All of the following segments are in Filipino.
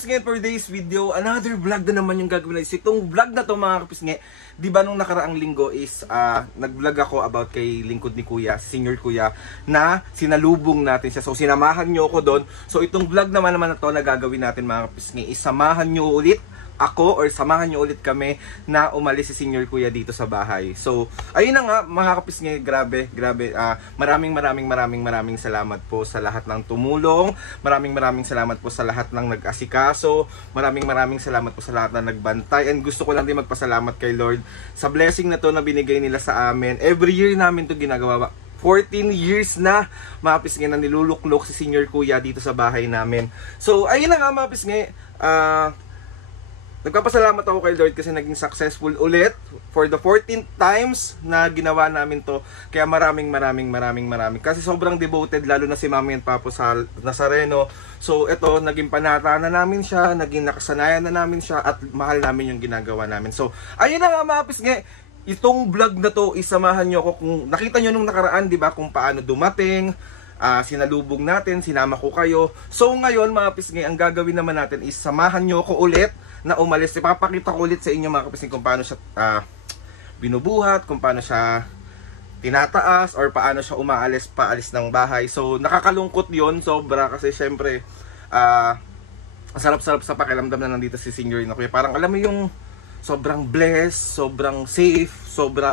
kapisngi, for today's video, another vlog na naman yung gagawin natin. Itong vlog na to mga kapisngi, di ba nung nakaraang linggo is nag-vlog ako about kay lingkod ni Kuya, senior Kuya, na sinalubong natin siya. So sinamahan nyo ako doon. So itong vlog naman na to na gagawin natin mga kapisngi, is samahan nyo ulit ako or samahan nyo ulit kami na umalis si senior Kuya dito sa bahay. So, ayun na nga mga kapisngi, grabe. Maraming salamat po sa lahat ng tumulong. Maraming salamat po sa lahat ng nag-asikaso. Maraming salamat po sa lahat ng nagbantay. And gusto ko lang din magpasalamat kay Lord sa blessing na to na binigay nila sa amin. Every year namin to ginagawa. 14 years na mga kapisngi na niluluklok si senior Kuya dito sa bahay namin. So, ayun na nga mga kapisngi. Nagpapasalamat ako kay Lord kasi naging successful ulit for the 14th times na ginawa namin to. Kaya maraming. Kasi sobrang devoted, lalo na si Mami and Papo sa Nazareno. So ito, naging panata na namin siya, naging nakasanayan na namin siya, at mahal namin yung ginagawa namin. So ayun na nga mga kapisngi, itong vlog na to, isamahan nyo ako. Kung nakita nyo nung nakaraan, di ba, kung paano dumating, sinalubong natin, sinama ko kayo. So ngayon mga kapisngi, ang gagawin naman natin is samahan nyo ako ulit na umalis. Ipapakita ko ulit sa inyo mga kapisngi kung paano siya binubuhat, kung paano siya tinataas, or paano siya paalis ng bahay. So nakakalungkot yon sobra, kasi syempre sarap-sarap sa pakiramdam na nandito si senior na Kuya. Parang alam mo yung sobrang blessed, sobrang safe,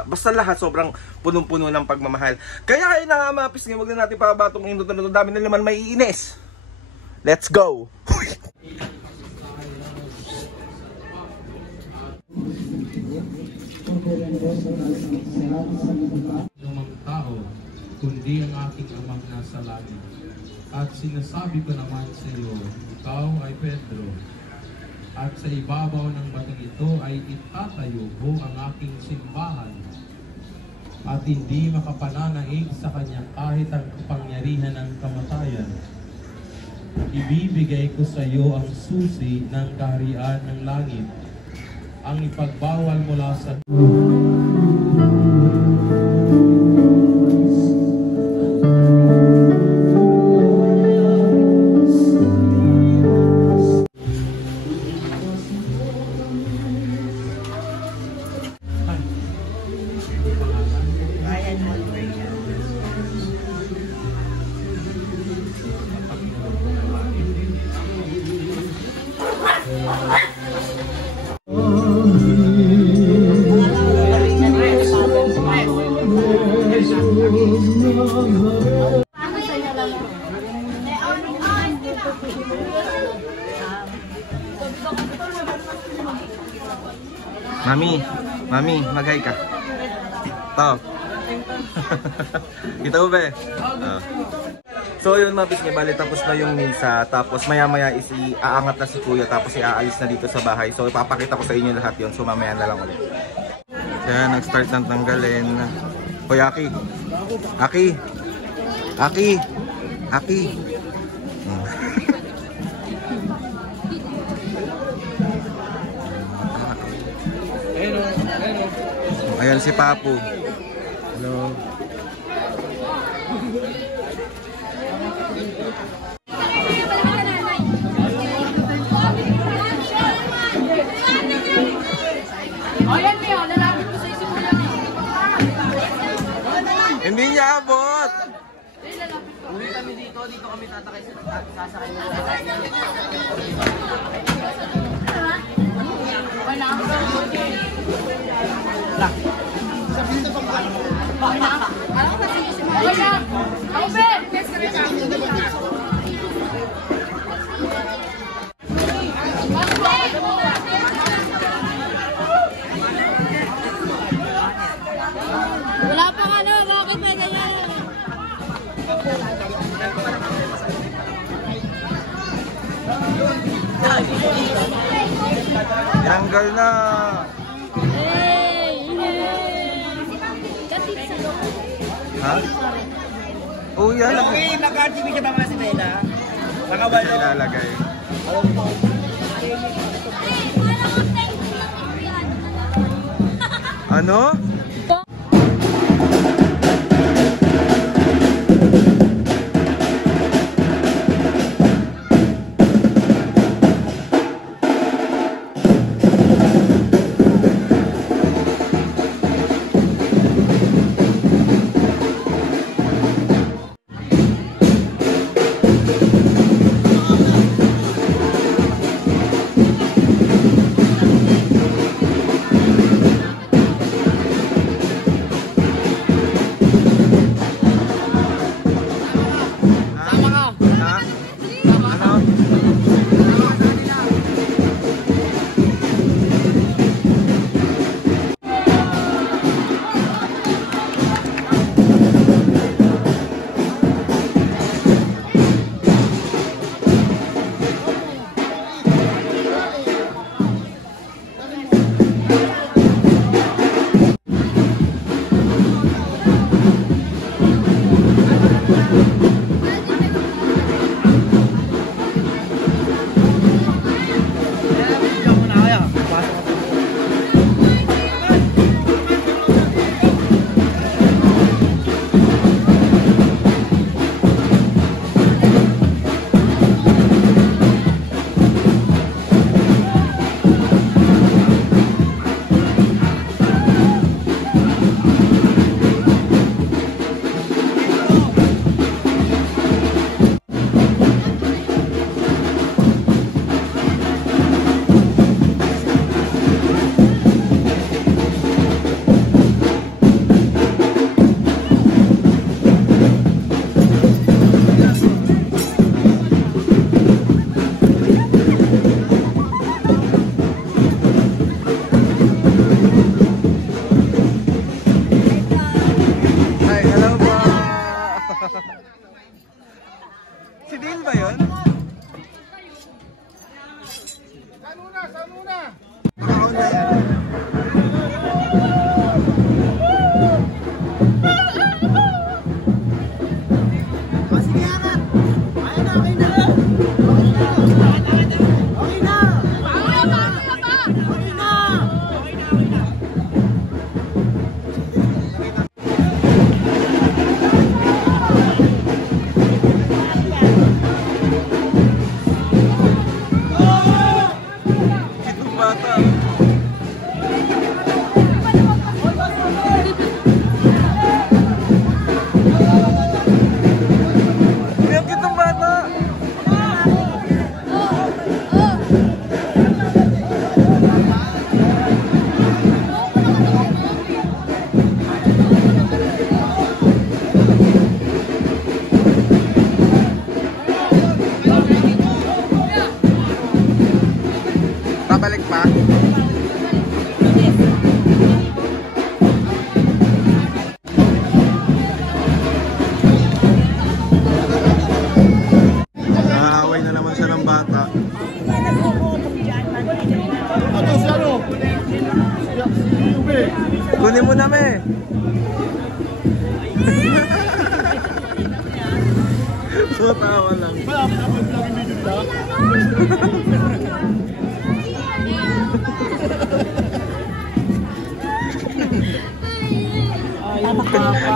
basta lahat sobrang punong-puno ng pagmamahal. Kaya ayun na nga mga kapisngi, wag na natin pabatong indot na dami na naman maiinis. Let's go! Namang tao, kundi ang aking amang nasa langit. At sinasabi ko naman sa iyo, ikaw ay Pedro, at sa ibabaw ng batong ito ay itatayo ko ang aking simbahan, at hindi makapananaig sa kanya kahit ang kapangyarihan ng kamatayan. Ibibigay ko sa iyo ang susi ng kaharian ng langit. Ang ipagbawal mula sa Mami, mag-hi ka. Tao. Kita mo ba? So yun mga kapisngi, bali tapos na yung misa. Tapos maya is aangat na si Kuya, tapos iaalis na dito sa bahay. So ipapakita ko sa inyo lahat yun. So mamaya na lang ulit. Kaya nag-start ng tanggalin. Hoy Aki. Ayan si Papu. Hello. Hindi niya abot. Uwi kami dito kami tatakay sasakay na. Wala pang ano, bakit may ganyan? Tanggal na. Ha? Oh, yan. Okay, naka-TV ka ba si Bella? Nakawala. Ilalagay. Ano? Ha? Ano? Hi, hello po. Si Dean ba yun? Kitong bata. Yung kitong bata. Babalik pa? Nakahaway na naman siya ng bata. Kunin mo na, me. So, tawa lang.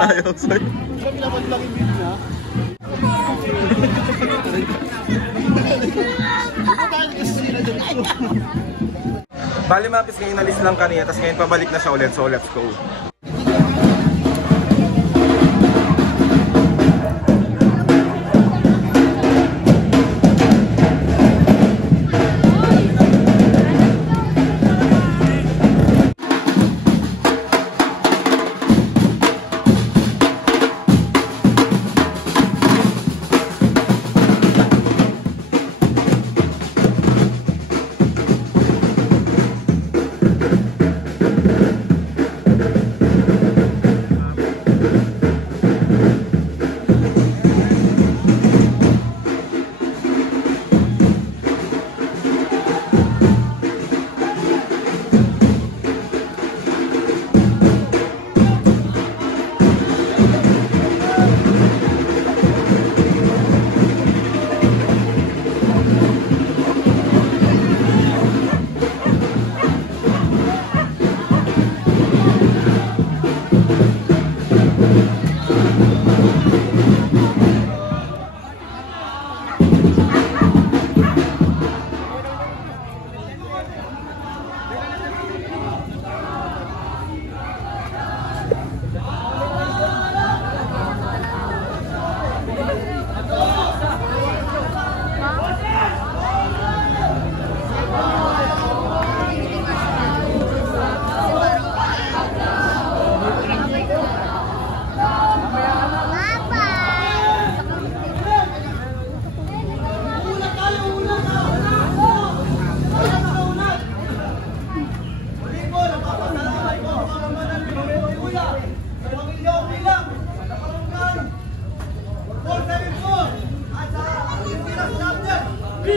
Ayaw, sir. Bali mga pis, ngayon nalis lang kanina, tapos ngayon pabalik na siya ulit, so let's go.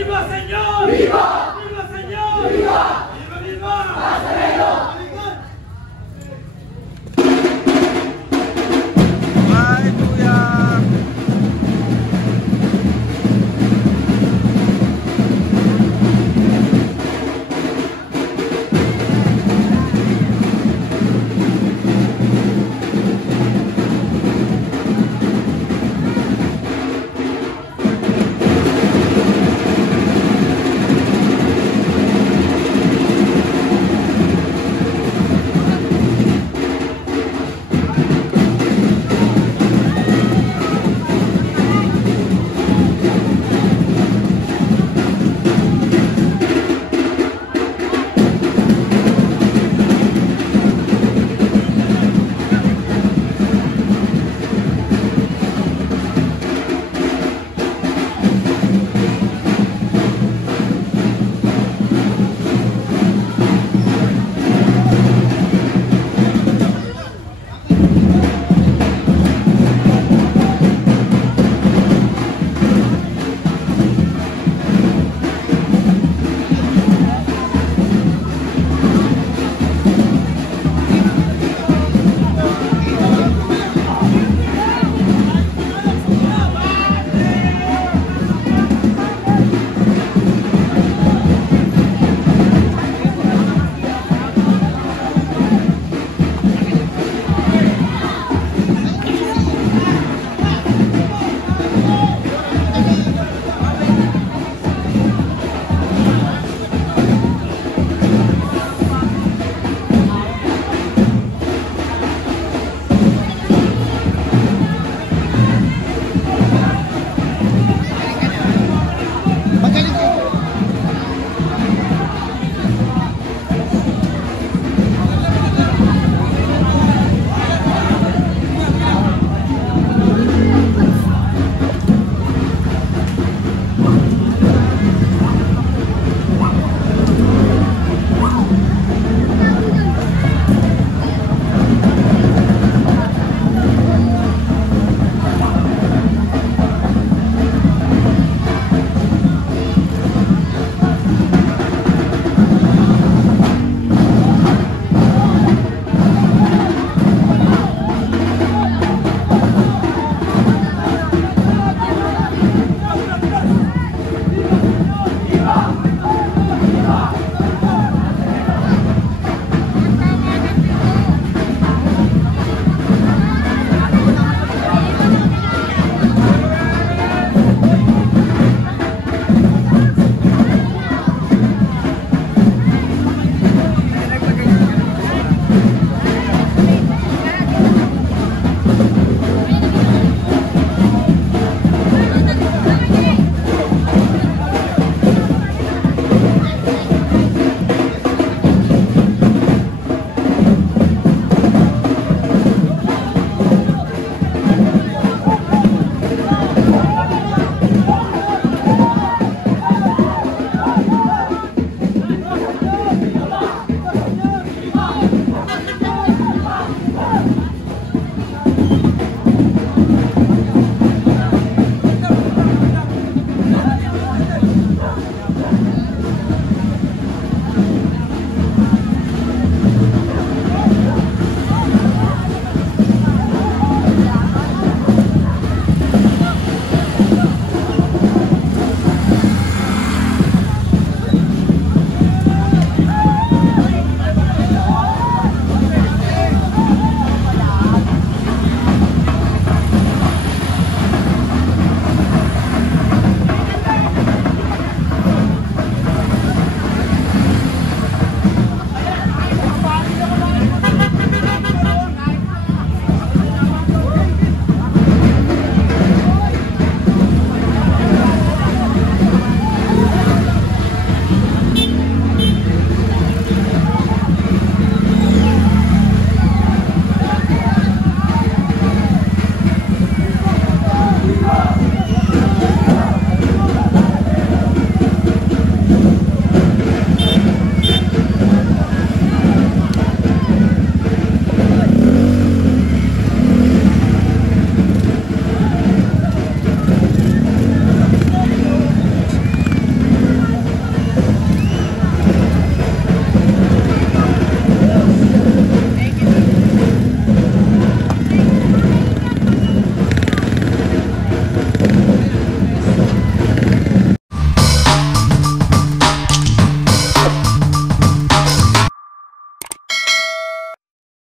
¡Viva Señor!